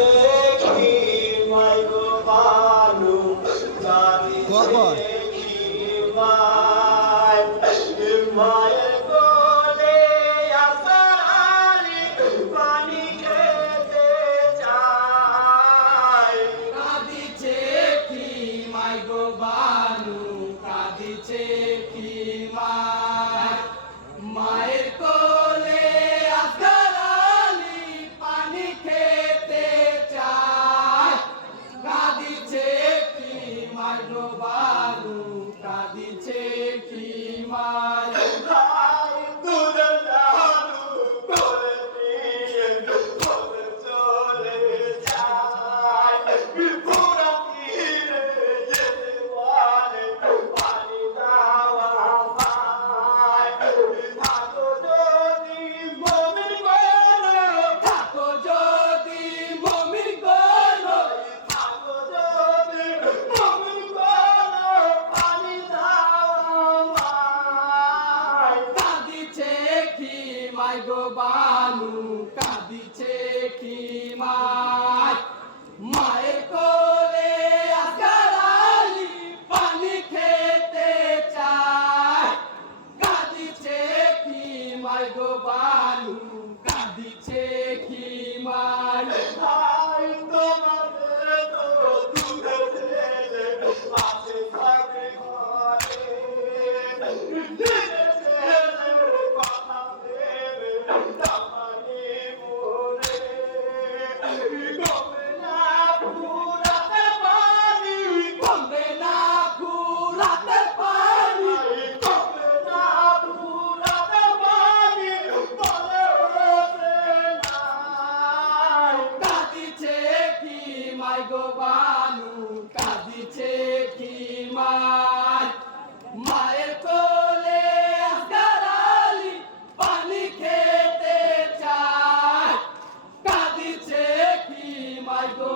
Oh. মায় গো বানু, কাঁদিছে কি মায়? মায়ের কোলে আকারালি পানি খেতে চায়। কাঁদিছে কি মায় গো বানু, কাঁদিছে কি মায়? তোমার তো দুঃখ আছে গো বালু কাঁদিছে কি মায় মায়ের কোলে আলি, পানি খেতে চায়। কাঁদিছে কি মায় গো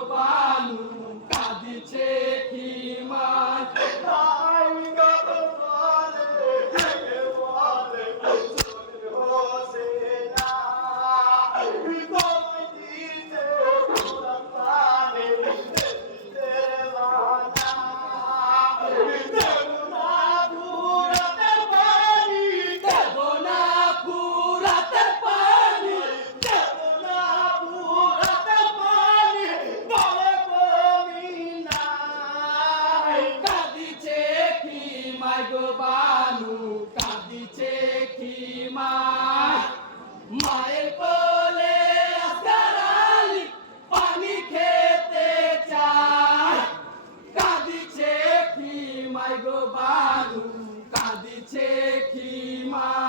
দিচ্ছে কি মা?